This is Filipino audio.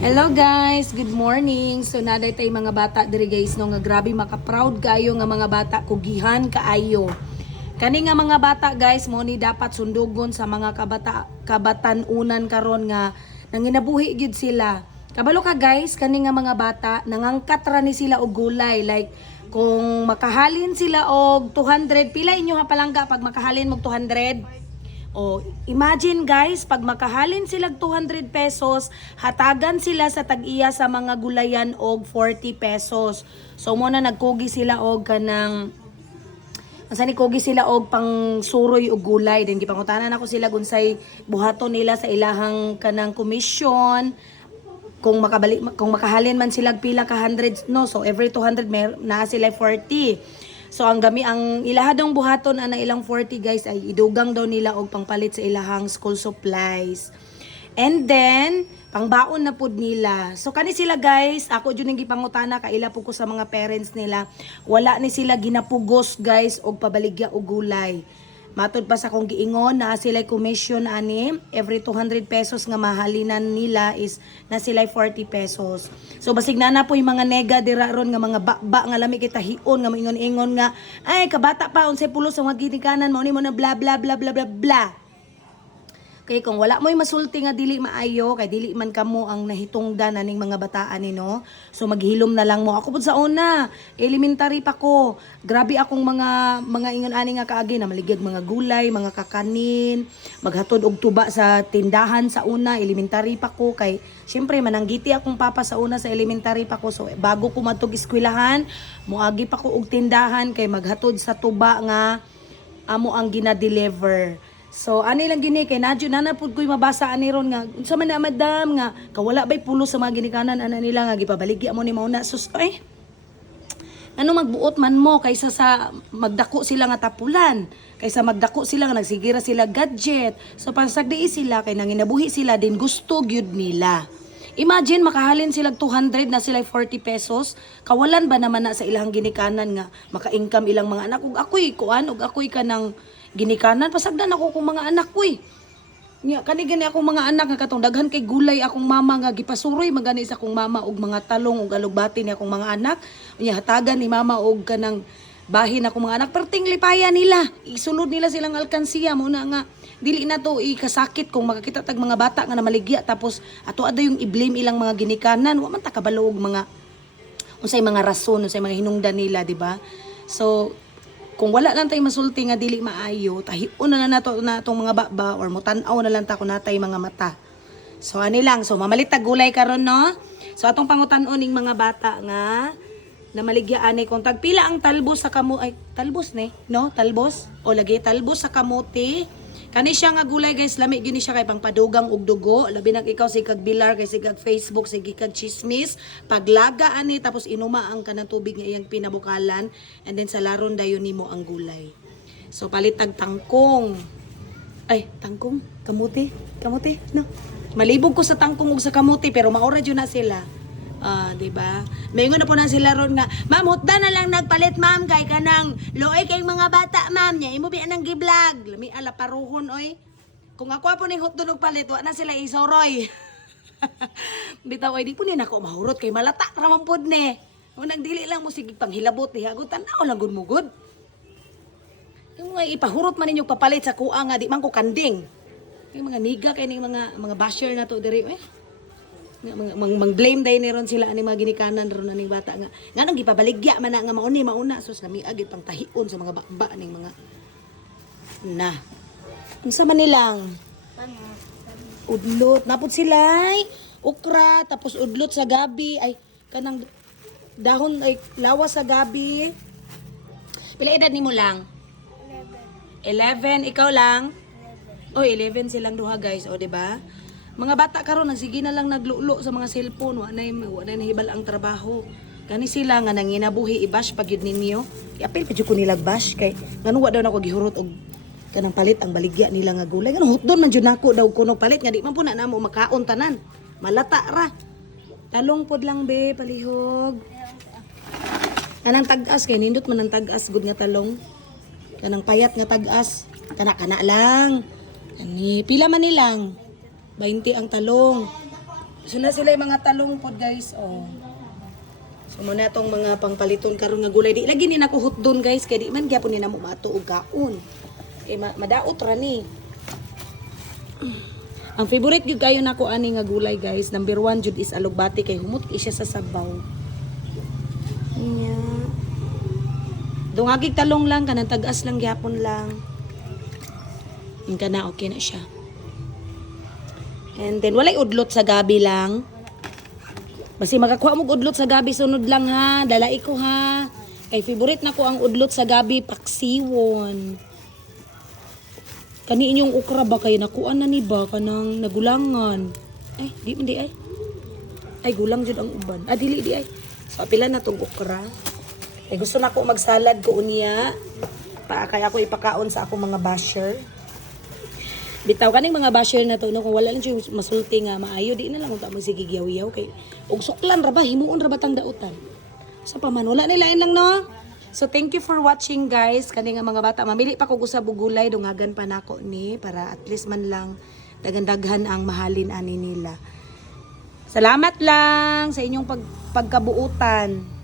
Hello guys, good morning. So naday tay mga bata diri guys no nga grabe maka-proud kayo nga mga bata kugihan kaayo. Kani nga mga bata guys mo ni dapat sundugon sa mga kabata kabatanunan karon nga nanginabuhi gyud sila. Kabalo ka guys, kani nga mga bata nangangkat ra ni sila og gulay like kung makahalin sila og 200 pila inyo ha palangga pag makahalin mo 200 o, imagine guys, pag makahalin sila 200 pesos, hatagan sila sa tag-iya sa mga gulayan og 40 pesos. So, mo na nagkugi sila og kanang Asa ni kugi sila og pang suroy og gulay. Din gipangutanan ako sila gunsay buhaton nila sa ilahang kanang commission kung makabalik kung makahalin man sila pila ka hundreds no so every 200 mer na sila 40 so ang gami ang ilahadong buhaton ana ilang 40 guys ay idugang daw nila og pangpalit sa ilahang school supplies. And then pangbaon na pud nila. So kani sila guys ako jud ning gipangutana kaila po ko sa mga parents nila. Wala ni sila ginapugos guys og pabaligya og gulay Matod pa sa kong giingon na sila commission ani every 200 pesos nga mahalinan nila is na sila 40 pesos. So basig na na po yung mga nega dira ron nga mga bakba nga lami kita hion nga moingon-ingon nga ay kabata pa unsay pulo sa mga ginikanan mo ni mo na bla bla bla bla bla bla. Kay kung wala mo'y masulti nga dili maayo kay dili man kamo ang nahitungdan aning mga bataan ni no. So maghilom na lang mo. Ako pud sa una, elementary pa ko. Grabe akong mga mga ingon ani nga kaagi na maligid mga gulay, mga kakanin, maghatod og tuba sa tindahan sa una, elementary pa ko kay syempre mananggiti akong papa sa una sa elementary pa ko. So bago ko matug eskwelahan, muagi pa ko og tindahan kay maghatod sa tuba nga amo ang gina-deliver. So ani lang gini kay nadyo na na ko'y mabasa ani ron nga unsa man na madam nga kawala bay pulo sa mga ginikanan ana nila nga gipabaligya mo ni mauna. Sus ay ano magbuot man mo kaysa sa magdako sila nga tapulan? Kaysa magdako sila nga nagsigira sila gadget? So pasagdi sila kay nanginabuhi sila din gusto gyud nila Imagine makahalin sila 200 na sila 40 pesos. Kawalan ba naman na sa ilang ginikanan nga maka-income ilang mga anak ug ako'y kuan ug ako'y kanang ginikanan pasagdan ako kung mga anak ko eh. Nya kani gani akong mga anak nga katong daghan kay gulay akong mama nga gipasuroy magani sa akong mama og mga talong ug alugbati ni akong mga anak. Nya hatagan ni mama og kanang bahin akong mga anak perting lipaya nila. Isulod nila silang alkansiya mo na nga dili na to ikasakit kung makakita tag mga bata nga namaligya tapos ato ada yung i-blame ilang mga ginikanan. Wa man ta kabalo og mga unsay mga rason unsay mga hinungdan nila di ba? So kung wala lang tay masulti nga dili maayo tahion na na nato na itong mga baba or mutan-aw na lang ta kung natay mga mata. So ani lang. So mamalit gulay karon no? So atong pangutan-on ning mga bata nga na maligyaan ni kung tagpila ang talbos sa kamo ay talbos ni no? Talbos? O lagi talbos sa kamote Kani siya nga gulay guys, lami gini siya kay pangpadugang og dugo. Labi nang ikaw si kag bilar kay si kag Facebook, si kag chismis. Paglaga ani tapos inuma ang kanang tubig nga iyang pinabukalan and then sa laron dayon nimo ang gulay. So palit tag tangkong. Ay, tangkong, kamuti, kamuti, no. Malibog ko sa tangkong ug sa kamuti pero maura jud na sila. Ah, di ba? Mayingon na po na sila ron nga, Ma'am, hutda na lang nagpalit, ma'am, kay kanang luoy kay mga bata, ma'am, nya imo bi anang giblog. Lami ala paruhon oy. Kung ako po ning hutdo og palit, wa na sila isoroy. Bitaw ay di po ni nako mahurot kay malata ra man pod ni. Unang dili lang mo sige panghilabot ni hagot tanaw lang gud mo gud. Yung mga ipahurot man ninyo papalit sa kuha nga di man ko kanding. Yung mga niga kay ning mga mga basher na to diri eh nga mang, mang blame day ni ron sila ani mga ginikanan ron aning bata nga. Nganong gipabaligya man na nga mauni mauna. So sa agit pang tahion sa mga bakba ning mga na. Unsa man nilang udlot. Napud sila ay ukra tapos udlot sa gabi. Ay kanang dahon ay lawas sa gabi. Pila edad nimo lang? 11 ikaw lang? Oh, 11 silang duha guys, o di ba? Mga bata karon nagsige na lang naglulo sa mga cellphone, wa na wa na nahibal ang trabaho. Kani sila nga nanginabuhi i-bash pag yun ninyo. Kaya apil pa ko nila bash kay ngano wa daw nako gihurot og kanang palit ang baligya nila nga gulay. Ngano hutdon man jud nako daw kuno palit nga di man po na namo makaon tanan. Malata ra. Talong pod lang be palihog. Kanang tag-as kay nindot man ang tag-as gud nga talong. Kanang payat nga tag-as. Kana-kana lang. Ani, pila man nilang? 20 ang talong. So na sila yung mga talong pod guys. Oh. So mo na itong mga pangpaliton karon nga gulay. Di lagi ni nako hutdon guys kay di man gyapon ni namo mato og gaon. Kay ma madaot ra ni. Ang favorite gyud kayo nako ani nga gulay guys. Number one jud is alugbati kay humot siya sa sabaw. Nya. Dungagig talong lang kanang tagas lang gyapon lang. Yung kana okay na siya. And then walay udlot sa gabi lang. Basi makakuha mo udlot sa gabi sunod lang ha. Dalai ko ha. Kay favorite na ko ang udlot sa gabi paksiwon. Kani inyong ukra ba kay nakuan na ni ba kanang nagulangan. Ay, di man ay. Ay gulang jud ang uban. Ah dili di ay. So pila na tong ukra. Ay gusto na ko magsalad ko unya. Pa kaya ako ipakaon sa akong mga basher. Bitaw kaning mga basher na to no kung wala lang siya masulti nga maayo di na lang unta magsige yaw-yaw kay og suklan ra ba himuon ra ba tang dautan. Sa paman wala nilain lang no. So thank you for watching guys kani nga mga bata mamili pa ko usab gulay dungagan pa nako ni para at least man lang dagandaghan ang mahalin ani nila. Salamat lang sa inyong pag, pagkabuutan.